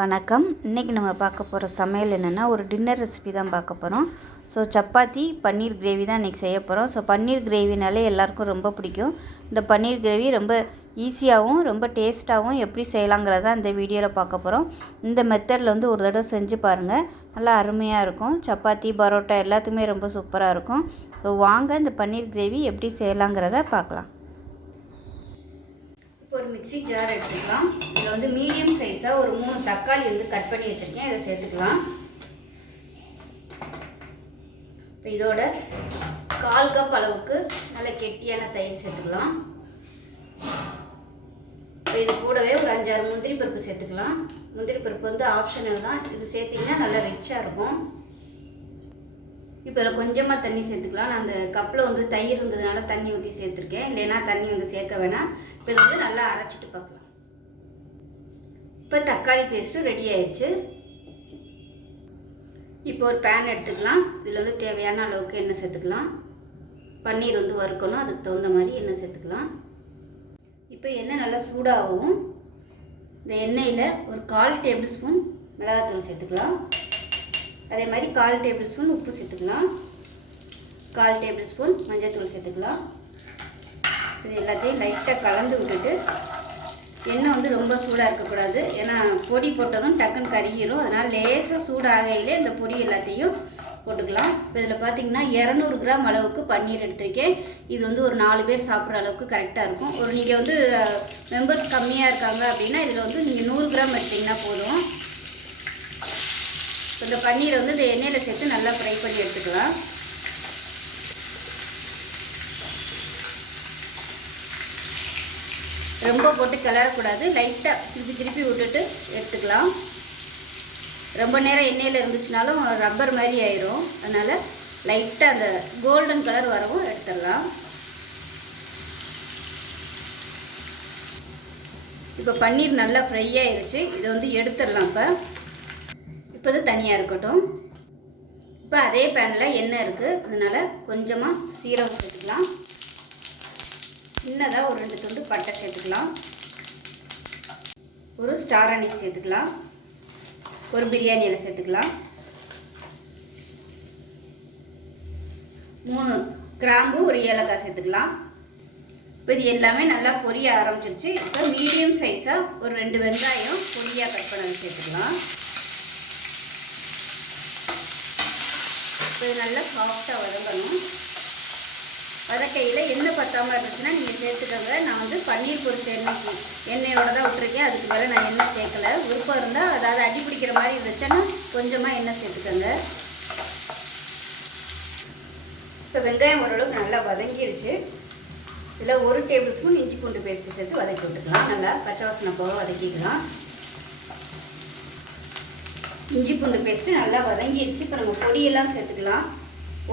வணக்கம். இன்றைக்கி நம்ம பார்க்க போகிற சமையல் என்னென்னா ஒரு டின்னர் ரெசிபி தான் பார்க்க போகிறோம். ஸோ சப்பாத்தி பன்னீர் கிரேவி தான் இன்றைக்கி செய்ய போகிறோம். ஸோ பன்னீர் கிரேவினாலே எல்லாருக்கும் ரொம்ப பிடிக்கும். இந்த பன்னீர் கிரேவி ரொம்ப ஈஸியாகவும் ரொம்ப டேஸ்ட்டாகவும் எப்படி செய்யலாங்கிறத இந்த வீடியோவில் பார்க்க போகிறோம். இந்த மெத்தடில் வந்து ஒரு தடவை செஞ்சு பாருங்கள், நல்லா அருமையாக இருக்கும். சப்பாத்தி பரோட்டா எல்லாத்துக்குமே ரொம்ப சூப்பராக இருக்கும். ஸோ வாங்க இந்த பன்னீர் கிரேவி எப்படி செய்யலாங்கிறத பார்க்கலாம். ஒரு மிக்ஸி ஜார் எடுத்துக்கலாம். இதில் வந்து மீடியம் சைஸாக ஒரு 3 தக்காளி வந்து கட் பண்ணி வச்சுருக்கேன், இதை சேர்த்துக்கலாம். இப்போ இதோட 1/4 கப் அளவுக்கு நல்ல கெட்டியான தயிர் சேர்த்துக்கலாம். இப்போ இது கூடவே ஒரு 5-6 முந்திரி பருப்பு சேர்த்துக்கலாம். முந்திரி பருப்பு வந்து ஆப்ஷனல் தான், இது சேர்த்திங்கன்னா நல்லா ரிச்சாக இருக்கும். இப்போ இதில் கொஞ்சமாக தண்ணி சேர்த்துக்கலாம். நான் அந்த கப்பில் வந்து தயிர் இருந்ததுனால தண்ணி ஊற்றி சேர்த்துருக்கேன், இல்லைன்னா தண்ணி வந்து சேர்க்க வேணாம். இப்போ இதை வந்து நல்லா அரைச்சிட்டு பார்க்கலாம். இப்போ தக்காளி பேஸ்ட்டு ரெடி ஆயிடுச்சு. இப்போ ஒரு பேன் எடுத்துக்கலாம். இதில் வந்து தேவையான அளவுக்கு எண்ணெய் சேர்த்துக்கலாம். பன்னீர் வந்து வறுக்கணும், அதுக்கு தகுந்த மாதிரி எண்ணெய் சேர்த்துக்கலாம். இப்போ எண்ணெய் நல்லா சூடாகவும் இந்த எண்ணெயில் ஒரு 1/4 டேபிள் ஸ்பூன் மிளகாத்தூள் சேர்த்துக்கலாம். அதே மாதிரி 1/4 டேபிள் ஸ்பூன் உப்பு சேர்த்துக்கலாம். 1/4 டேபிள் ஸ்பூன் மஞ்சள் சேர்த்துக்கலாம். இது எல்லாத்தையும் லைட்டாக கலந்து விட்டுட்டு, எண்ணெய் வந்து ரொம்ப சூடாக இருக்கக்கூடாது, ஏன்னா பொடி போட்டதும் டக்குன்னு கருகிரும். அதனால் லேசாக சூடாகையிலே இந்த பொடி எல்லாத்தையும் போட்டுக்கலாம். இப்போ இதில் பார்த்திங்கன்னா 200 கிராம் அளவுக்கு பன்னீர் எடுத்திருக்கேன். இது வந்து ஒரு 4 பேர் சாப்பிட்ற அளவுக்கு கரெக்டாக இருக்கும். ஒரு நீங்கள் வந்து மெம்பர்ஸ் கம்மியாக இருக்காங்க அப்படின்னா இதில் வந்து நீங்கள் 100 கிராம் எடுத்திங்கன்னா போதும். இந்த பன்னீரை வந்து இந்த எண்ணெயில் சேர்த்து நல்லா ஃப்ரை பண்ணி எடுத்துக்கலாம். ரொம்ப போட்டு கிளறக்கூடாது, லைட்டாக திருப்பி விட்டுட்டு எடுத்துக்கலாம். ரொம்ப நேரம் எண்ணெயில் இருந்துச்சுனாலும் ரப்பர் மாதிரி ஆயிரும். அதனால் லைட்டாக அந்த கோல்டன் கலர் வரவும் எடுத்துடலாம். இப்போ பன்னீர் நல்லா ஃப்ரை ஆயிடுச்சு, இதை வந்து எடுத்துடலாம். இப்போ இது தனியாக இருக்கட்டும். இப்போ அதே பேனில் எண்ணெய் இருக்குது, அதனால் கொஞ்சமாக சீரகம் சேர்த்துக்கலாம். சின்னதாக ஒரு 2 துண்டு பட்டை சேர்த்துக்கலாம். ஒரு ஸ்டார் அனிஸ் சேர்த்துக்கலாம். ஒரு பிரியாணி இலை சேர்த்துக்கலாம். 3 கிராம்பு, ஒரு ஏலக்காய் சேர்த்துக்கலாம். இப்போ இது எல்லாமே நல்லா பொரிய ஆரம்பிச்சிருச்சு. இப்போ மீடியம் சைஸாக ஒரு 2 வெங்காயம் பொடியாக கட் பண்ணி சேர்த்துக்கலாம். இப்போ இது நல்லா சாஃப்டாக வதங்கணும். வதக்கையில் எண்ணெய் பற்றாமல் இருந்துச்சுன்னா நீங்கள் சேர்த்துக்கோங்க. நான் வந்து பன்னீர் பொரிச்ச எண்ணெயோடு தான் விட்டுருக்கேன், அதுக்கு மேலே நான் எண்ணெய் சேர்க்கலை. விருப்பம் இருந்தால் அதாவது அடி பிடிக்கிற மாதிரி இருந்துச்சுன்னா கொஞ்சமாக எண்ணெய் சேர்த்துக்கோங்க. இப்போ வெங்காயம் ஓரளவுக்கு நல்லா வதங்கிடுச்சு. இதில் 1 டேபிள் ஸ்பூன் இஞ்சி பூண்டு பேஸ்ட்டு சேர்த்து வதக்கி விட்டுக்கலாம். நல்லா பச்சை வாசனை போக வதக்கிக்கலாம். இஞ்சி பூண்டு பேஸ்ட்டு நல்லா வதங்கிடுச்சு. இப்போ நம்ம பொடியெல்லாம் சேர்த்துக்கலாம்.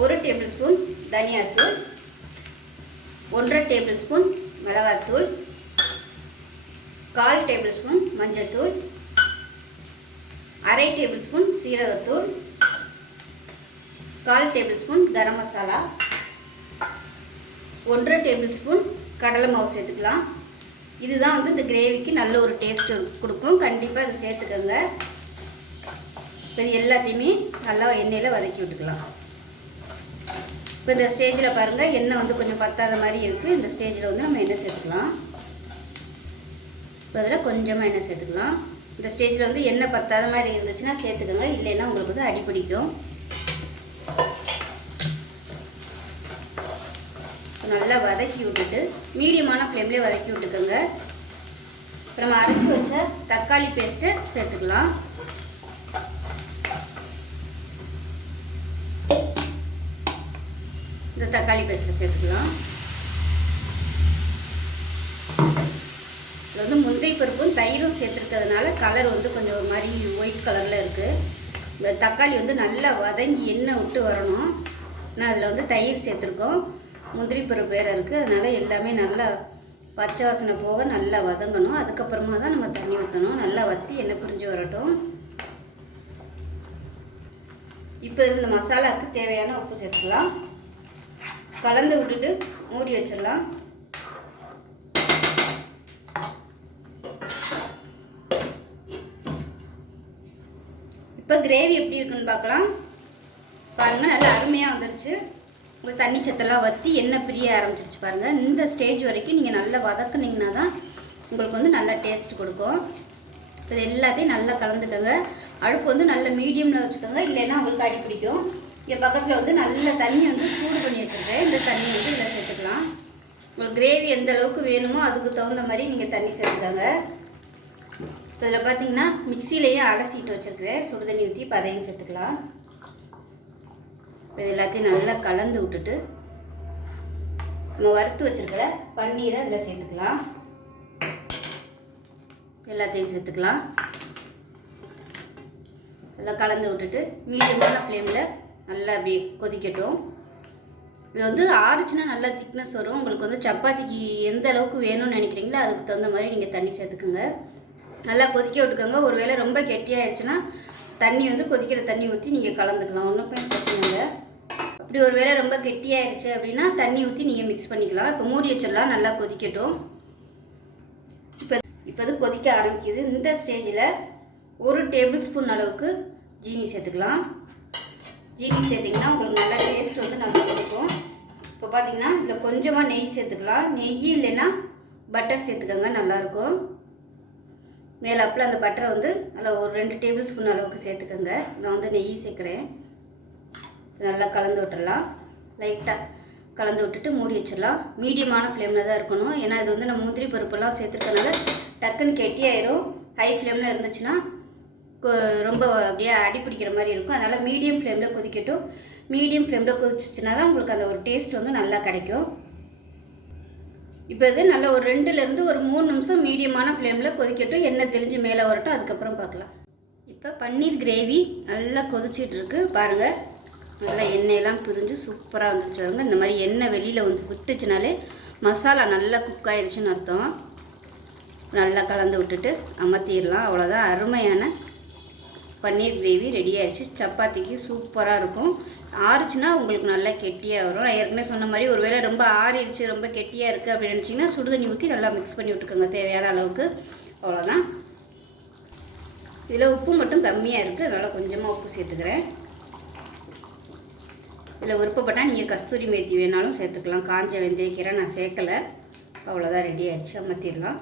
1 டேபிள் ஸ்பூன் தனியாத்தூள், 1/2 டேபிள் ஸ்பூன் மிளகாத்தூள், 1/4 டேபிள் ஸ்பூன் மஞ்சத்தூள், 1/2 டேபிள் ஸ்பூன் சீரகத்தூள், 1/4 table spoon garam masala, 1/2 table spoon கடலை மாவு சேர்த்துக்கலாம். இதுதான் வந்து இந்த கிரேவிக்கு நல்ல ஒரு டேஸ்ட்டு கொடுக்கும், கண்டிப்பாக இதை சேர்த்துக்கோங்க. இப்போ இது எல்லாத்தையுமே நல்லா எண்ணெயில் வதக்கி விட்டுக்கலாம். இப்போ இந்த ஸ்டேஜில் பாருங்கள், எண்ணெய் வந்து கொஞ்சம் பத்தாத மாதிரி இருக்குது. இந்த ஸ்டேஜில் வந்து நம்ம எண்ணெய் சேர்த்துக்கலாம். இப்போ அதில் கொஞ்சமாக எண்ணெய் சேர்த்துக்கலாம். இந்த ஸ்டேஜில் வந்து எண்ணெய் பத்தாத மாதிரி இருந்துச்சுன்னா சேர்த்துக்கோங்க, இல்லைன்னா உங்களுக்கு வந்து அடி பிடிக்கும். நல்லா வதக்கி விட்டுட்டு மீடியமான ஃப்ளேம்லேயே வதக்கி விட்டுக்கோங்க. இப்போ நம்ம அரைச்சி வச்ச தக்காளி பேஸ்ட்டு சேர்த்துக்கலாம். இந்த தக்காளி பேஸ்ட்டை சேர்த்துக்கலாம். இது வந்து முந்திரி பருப்பும் தயிரும் சேர்த்துருக்கிறதுனால கலர் வந்து கொஞ்சம் ஒரு மாதிரி ஒயிட் கலரில் இருக்குது. இந்த தக்காளி வந்து நல்லா வதங்கி எண்ணெய் விட்டு வரணும். நான் அதில் வந்து தயிர் சேர்த்துருக்கோம், முந்திரி பருப்பு வேறு இருக்குது. அதனால் எல்லாமே நல்லா பச்சை வாசனை போக நல்லா வதங்கணும். அதுக்கப்புறமா தான் நம்ம தண்ணி ஊற்றணும். நல்லா வற்றி எண்ணெய் பிரிஞ்சு வரட்டும். இப்போ இந்த மசாலாவுக்கு தேவையான உப்பு சேர்த்துக்கலாம். கலந்து விட்டுட்டு மூடி வச்சிடலாம். இப்போ கிரேவி எப்படி இருக்குன்னு பார்க்கலாம். பாருங்கள், நல்லா அருமையாக வந்துருச்சு. உங்களுக்கு தண்ணி சத்தெல்லாம் வற்றி எண்ணெய் பிரிய ஆரம்பிச்சிருச்சு பாருங்கள். இந்த ஸ்டேஜ் வரைக்கும் நீங்கள் நல்லா வதக்குனிங்கன்னா தான் உங்களுக்கு வந்து நல்லா டேஸ்ட் கொடுக்கும். இது எல்லாத்தையும் நல்லா கலந்துக்கோங்க. அடுப்பு வந்து நல்ல மீடியமில் வச்சுக்கோங்க, இல்லைன்னா உங்களுக்கு அடி பிடிக்கும். இங்கே பக்கத்தில் வந்து நல்ல தண்ணி வந்து சூடு பண்ணி வச்சுருக்கேன். இந்த தண்ணி வந்து இதில் சேர்த்துக்கலாம். உங்களுக்கு கிரேவி எந்த அளவுக்கு வேணுமோ அதுக்கு தகுந்த மாதிரி நீங்கள் தண்ணி சேர்த்துக்கோங்க. இப்போ இதில் பார்த்தீங்கன்னா மிக்சிலேயே அலசிட்டு வச்சுருக்கிறேன், சுடு தண்ணி ஊற்றி இப்போ அதையும் சேர்த்துக்கலாம். இது எல்லாத்தையும் நல்லா கலந்து விட்டுட்டு நம்ம வறுத்து வச்சுருக்கிற பன்னீரை அதில் சேர்த்துக்கலாம். எல்லாத்தையும் சேர்த்துக்கலாம். எல்லாம் கலந்து விட்டுட்டு மீடியமான ஃப்ளேமில் நல்லா அப்படியே கொதிக்கட்டும். இது வந்து ஆறுச்சுன்னா நல்லா திக்னஸ் வரும். உங்களுக்கு வந்து சப்பாத்திக்கு எந்த அளவுக்கு வேணும்னு நினைக்கிறீங்களோ அதுக்கு தகுந்த மாதிரி நீங்கள் தண்ணி சேர்த்துக்குங்க. நல்லா கொதிக்க விட்டுக்கோங்க. ஒரு வேளை ரொம்ப கெட்டியாகிடுச்சுன்னா தண்ணி வந்து கொதிக்கிற தண்ணி ஊற்றி நீங்கள் கலந்துக்கலாம், ஒன்றும் பிரச்சனை இல்லை. அப்படி ஒரு வேளை ரொம்ப கெட்டியாகிடுச்சு அப்படின்னா தண்ணி ஊற்றி நீங்கள் மிக்ஸ் பண்ணிக்கலாம். இப்போ மூடி வச்சிடலாம், நல்லா கொதிக்கட்டும். இப்போ இது கொதிக்க ஆரம்பிக்குது. இந்த ஸ்டேஜில் 1 டேபிள் ஸ்பூன் அளவுக்கு ஜீனி சேர்த்துக்கலாம். ஜீனி சேர்த்திங்கன்னா உங்களுக்கு நல்லா டேஸ்ட் வந்து நல்லா கொடுக்கும். இப்போ பார்த்தீங்கன்னா இதில் கொஞ்சமாக நெய் சேர்த்துக்கலாம். நெய் இல்லைன்னா பட்டர் சேர்த்துக்கோங்க, நல்லாயிருக்கும். மேலாப்பில் அந்த பட்டரை வந்து அதில் ஒரு 2 டேபிள் ஸ்பூன் அளவுக்கு சேர்த்துக்கோங்க. நான் வந்து நெய் சேர்க்குறேன். நல்லா கலந்து விட்டுடலாம். லைட்டாக கலந்து விட்டுட்டு மூடி வச்சிடலாம். மீடியமான ஃப்ளேமில் தான் இருக்கணும். ஏன்னா இது வந்து நம்ம முந்திரி பருப்பெல்லாம் சேர்த்துருக்கனால டக்குன்னு கெட்டியாயிரும். ஹை ஃப்ளேமில் இருந்துச்சுன்னா ரொம்ப அப்படியே அடிப்பிடிக்கிற மாதிரி இருக்கும். அதனால் மீடியம் ஃப்ளேமில் கொதிக்கட்டும். மீடியம் ஃப்ளேமில் கொதிச்சிச்சுன்னா தான் உங்களுக்கு அந்த ஒரு டேஸ்ட் வந்து நல்லா கிடைக்கும். இப்போ இது நல்லா ஒரு 2லேருந்து ஒரு 3 நிமிஷம் மீடியமான ஃப்ளேமில் கொதிக்கட்டும். எண்ணெய் தெளிஞ்சு மேலே வரட்டும், அதுக்கப்புறம் பார்க்கலாம். இப்போ பன்னீர் கிரேவி நல்லா கொதிச்சிட்டு இருக்கு பாருங்கள். நல்லா எண்ணெயெல்லாம் பிரிஞ்சு சூப்பராக வந்துச்சு பாருங்க. இந்த மாதிரி எண்ணெய் வெளியில் வந்து விட்டுச்சுனாலே மசாலா நல்லா குக் ஆயிடுச்சுன்னு அர்த்தம். நல்லா கலந்து விட்டுட்டு அமர்த்திடலாம். அவ்வளோதான், அருமையான பன்னீர் கிரேவி ரெடி ஆயிடுச்சு. சப்பாத்திக்கு சூப்பராக இருக்கும். ஆறுச்சுன்னா உங்களுக்கு நல்லா கெட்டியாக வரும். நான் ஏற்கனவே சொன்ன மாதிரி ஒரு வேளை ரொம்ப ஆறிடுச்சு, ரொம்ப கெட்டியாக இருக்குது அப்படின்னு நினச்சிங்கன்னா சுடு தண்ணி ஊற்றி நல்லா மிக்ஸ் பண்ணி விட்டுக்கோங்க தேவையான அளவுக்கு. அவ்வளோதான். இதில் உப்பு மட்டும் கம்மியாக இருக்குது, அதனால் கொஞ்சமாக உப்பு சேர்த்துக்கிறேன். இதில் விருப்பப்பட்டால் நீங்கள் கஸ்தூரி மேத்தி வேணாலும் சேர்த்துக்கலாம். காஞ்ச வெந்தயக்கீரை நான் சேர்க்கலை. அவ்வளோதான், ரெடி ஆகிடுச்சு. அமர்த்திடலாம்.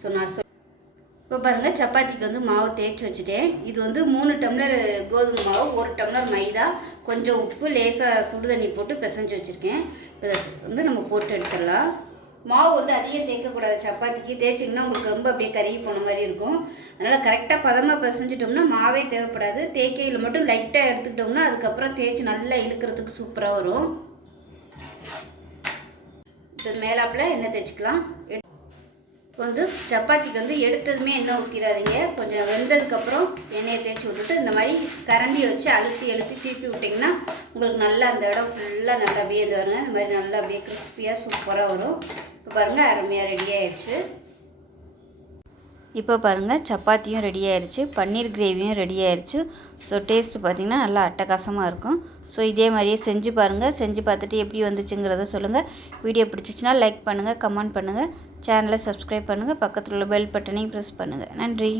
ஸோ நான் இப்போ பாருங்கள், சப்பாத்திக்கு வந்து மாவு தேய்ச்சி வச்சுட்டேன். இது வந்து 3 டம்ளர் கோதுமை மாவு, 1 டம்ளர் மைதா, கொஞ்சம் உப்பு, லேசாக சுடு தண்ணி போட்டு பிசைஞ்சு வச்சுருக்கேன். இப்போ வந்து நம்ம போட்டு எடுத்துடலாம். மாவு வந்து அதிகம் தேய்க்கக்கூடாது சப்பாத்திக்கு. தேய்ச்சிங்கன்னா உங்களுக்கு ரொம்ப அப்படியே கருகி போன மாதிரி இருக்கும். அதனால் கரெக்டாக பதமாக பிசைஞ்சிட்டோம்னா மாவே தேவைப்படாது. தேய்க்கையில் மட்டும் லைட்டாக எடுத்துக்கிட்டோம்னா அதுக்கப்புறம் தேய்ச்சி நல்லா இழுக்கிறதுக்கு சூப்பராக வரும். இது மேலாப்பில் எண்ணெய் தேய்ச்சிக்கலாம். இப்போ வந்து சப்பாத்திக்கு வந்து எடுத்ததுமே எண்ணெய் ஊற்றிடாதீங்க. கொஞ்சம் வெந்ததுக்கப்புறம் எண்ணெயை தேய்ச்சி விட்டுட்டு இந்த மாதிரி கரண்டியை வச்சு அழுத்தி திருப்பி விட்டிங்கன்னா உங்களுக்கு நல்லா அந்த இடம் ஃபுல்லாக நல்லா அப்படியே இது வருங்க. இந்த மாதிரி நல்லா அப்படியே கிறிஸ்பியாக சூப்பராக வரும். இப்போ பாருங்கள், அருமையாக ரெடி ஆயிடுச்சு. இப்போ பாருங்கள், சப்பாத்தியும் ரெடி ஆயிடுச்சு, பன்னீர் கிரேவியும் ரெடி ஆயிடுச்சு. ஸோ டேஸ்ட்டு பார்த்திங்கன்னா நல்லா அட்டகாசமாக இருக்கும். ஸோ இதே மாதிரியே செஞ்சு பாருங்கள். செஞ்சு பார்த்துட்டு எப்படி வந்துச்சுங்கிறத சொல்லுங்கள். வீடியோ பிடிச்சிச்சின்னா லைக் பண்ணுங்கள், கமெண்ட் பண்ணுங்கள், சேனலை சப்ஸ்கிரைப் பண்ணுங்கள், பக்கத்தில் உள்ள பெல் பட்டனையும் ப்ரெஸ் பண்ணுங்கள். நன்றி.